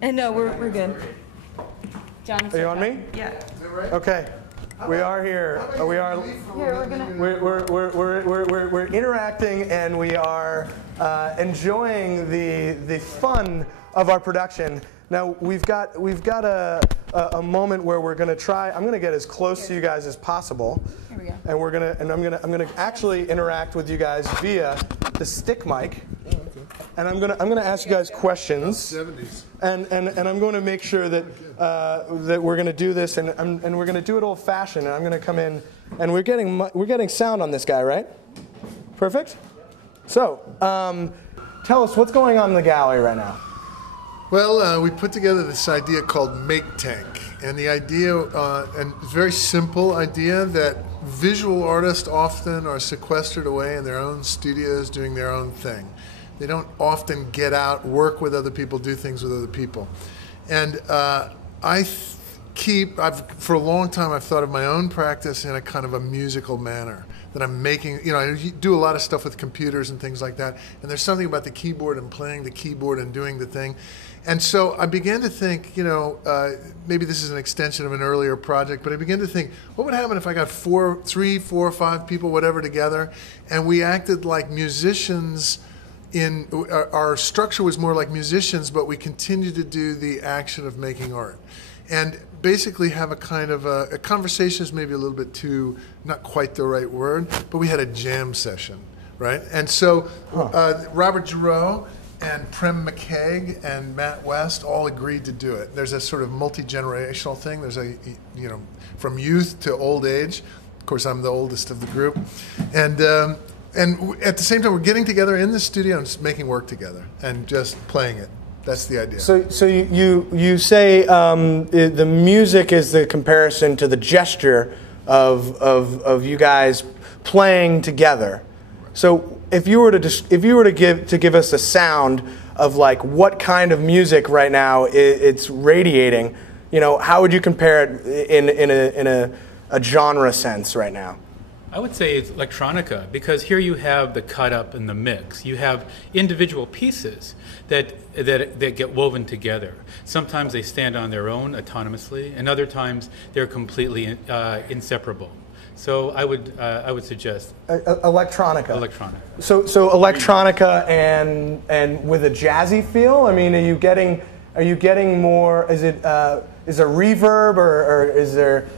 And no, we're good. John, Are you on me? Yeah. Okay. We are here. We are. Here, We're interacting, and we are enjoying the fun of our production. Now we've got a moment where we're gonna try. I'm gonna get as close to you guys as possible. Here we go. And I'm gonna actually interact with you guys via the stick mic. And I'm gonna ask you guys questions. 70s. And I'm going to make sure that that we're going to do this, and we're going to do it old-fashioned. And I'm going to come in, and we're getting sound on this guy, right? Perfect. So, tell us what's going on in the gallery right now. Well, we put together this idea called Makeig, and the idea, and it's a very simple idea that visual artists often are sequestered away in their own studios doing their own thing. They don't often get out, work with other people, do things with other people. And for a long time, I've thought of my own practice in a kind of a musical manner, that I'm making, I do a lot of stuff with computers and things like that, and there's something about the keyboard and playing the keyboard and doing the thing. And so I began to think, maybe this is an extension of an earlier project, but I began to think, what would happen if I got 3, 4, 5 people, whatever, together, and we acted like musicians. Our structure was more like musicians, but we continued to do the action of making art. And basically have a kind of a conversation is maybe a little bit too, not quite the right word, but we had a jam session, right? And so Robert Gero and Prem Makeig and Matt West all agreed to do it. There's a sort of multi-generational thing. There's from youth to old age. Of course, I'm the oldest of the group. And at the same time, we're getting together in the studio and just making work together and just playing it. That's the idea. So you say the music is the comparison to the gesture of you guys playing together. So if you were to give us a sound of like what kind of music right now it's radiating, how would you compare it in a genre sense right now? I would say it's electronica, because here you have the cut up and the mix. You have individual pieces that get woven together. Sometimes they stand on their own autonomously, and other times they're completely inseparable. So I would suggest electronica. Electronica. So electronica and with a jazzy feel. I mean, are you getting more? Is it reverb or is there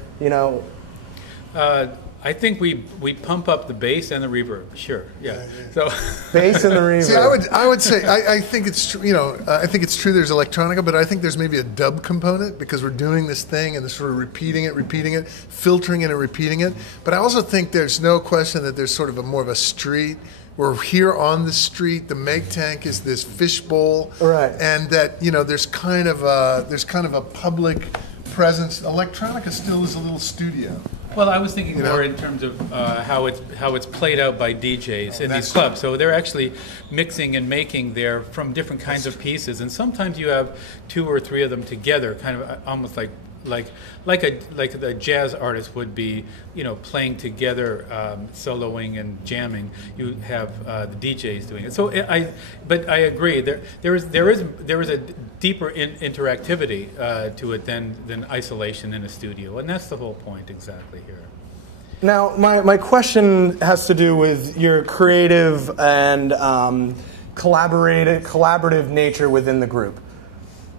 I think we pump up the bass and the reverb. Sure, yeah. So bass and the reverb. See, I would say I think it's true. I think it's true. There's electronica, but I think there's maybe a dub component because we're doing this thing and they're sort of repeating it, filtering it, and repeating it. But I also think there's no question that there's sort of more of a street. We're here on the street. The Makeig is this fishbowl, right? And that there's kind of a public presence. Electronica still is a little studio. Well, I was thinking more in terms of how it's played out by DJs in these clubs. So they're actually mixing and making there from different kinds of pieces, and sometimes you have 2 or 3 of them together, kind of almost like a jazz artist would be, playing together, soloing and jamming. You have the DJs doing it. So but I agree. There is a deeper interactivity to it than isolation in a studio, and that's the whole point exactly here. Now, my question has to do with your creative and collaborative nature within the group.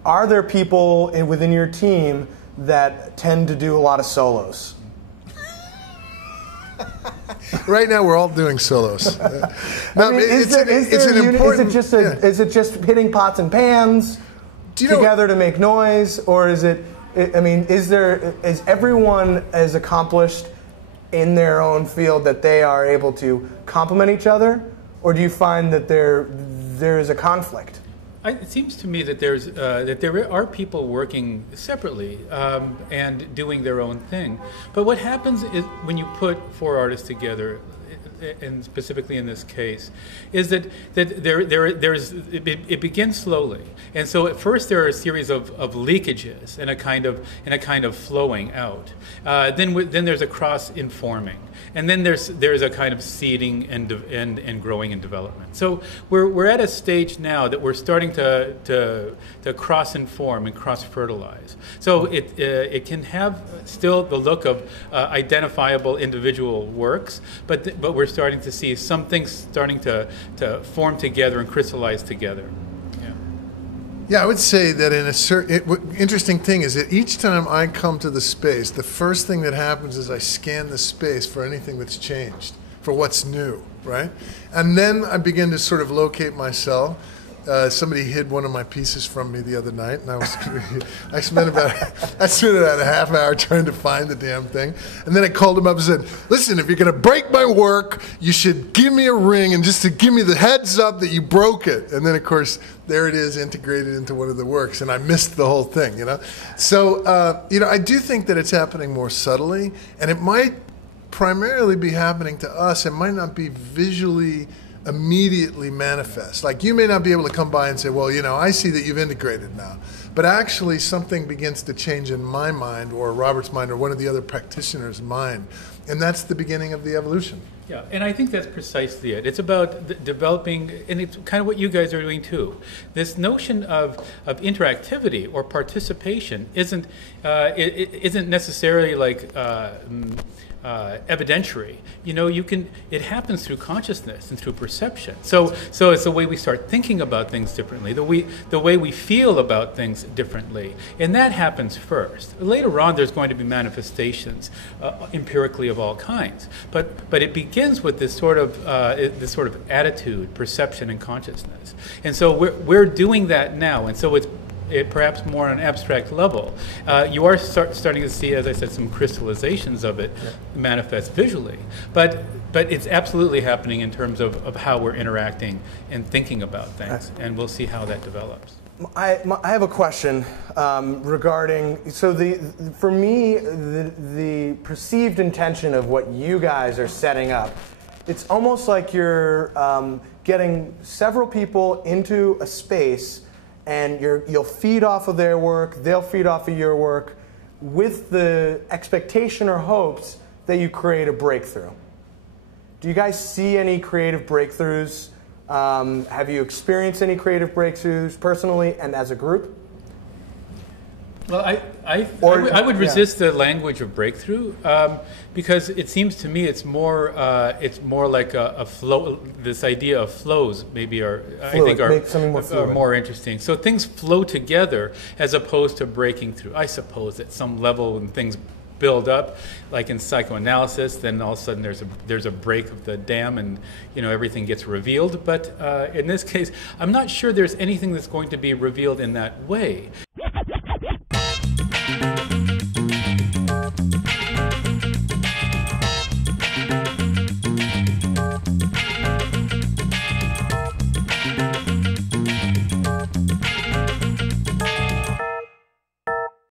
Are there people within your team that tend to do a lot of solos? Right now, we're all doing solos. Is it just hitting pots and pans together to make noise, or is it? Is everyone as accomplished in their own field that they are able to complement each other, or do you find that there is a conflict? It seems to me that there are people working separately and doing their own thing. But what happens is when you put 4 artists together, and specifically in this case, is that it begins slowly, and so at first there are a series of leakages and a kind of flowing out. Then there's a cross informing, and then there's a kind of seeding and growing and development. So we're at a stage now that we're starting to cross inform and cross fertilize. So it can have still the look of identifiable individual works, but we're starting to see some things starting to form together and crystallize together. Yeah, I would say that in a certain interesting thing is that each time I come to the space, the first thing that happens is I scan the space for anything that's changed, for what's new, right? And then I begin to sort of locate myself. Somebody hid one of my pieces from me the other night, and I spent about a half hour trying to find the damn thing. And then I called him up and said, "Listen, if you're going to break my work, you should give me a ring and just to give me the heads up that you broke it." And then, of course, there it is integrated into one of the works, and I missed the whole thing, you know? So, I do think that it's happening more subtly, and it might primarily be happening to us. It might not be visually immediately manifest. Like, you may not be able to come by and say, "Well, I see that you've integrated now." But actually something begins to change in my mind or Robert's mind or one of the other practitioners' mind. And that's the beginning of the evolution. Yeah, and I think that's precisely it. It's about developing, and it's kind of what you guys are doing too. This notion of interactivity or participation isn't necessarily like evidentiary. It happens through consciousness and through perception. So it's the way we start thinking about things differently, the way we feel about things differently, and that happens first. Later on, there's going to be manifestations empirically of all kinds, but it begins with this sort of attitude, perception, and consciousness. And so we're doing that now, and so it's perhaps more on an abstract level. You are starting to see, as I said, some crystallizations of it manifest visually. But it's absolutely happening in terms of how we're interacting and thinking about things. And we'll see how that develops. I have a question regarding, for me, the perceived intention of what you guys are setting up, it's almost like you're getting several people into a space, and you'll feed off of their work, they'll feed off of your work, with the expectation or hopes that you create a breakthrough. Do you guys see any creative breakthroughs? Have you experienced any creative breakthroughs personally and as a group? Well, I would resist the language of breakthrough because it seems to me it's more like a flow. This idea of flows maybe are more interesting. So things flow together as opposed to breaking through. I suppose at some level when things build up, like in psychoanalysis, then all of a sudden there's a break of the dam, and everything gets revealed. But in this case, I'm not sure there's anything that's going to be revealed in that way.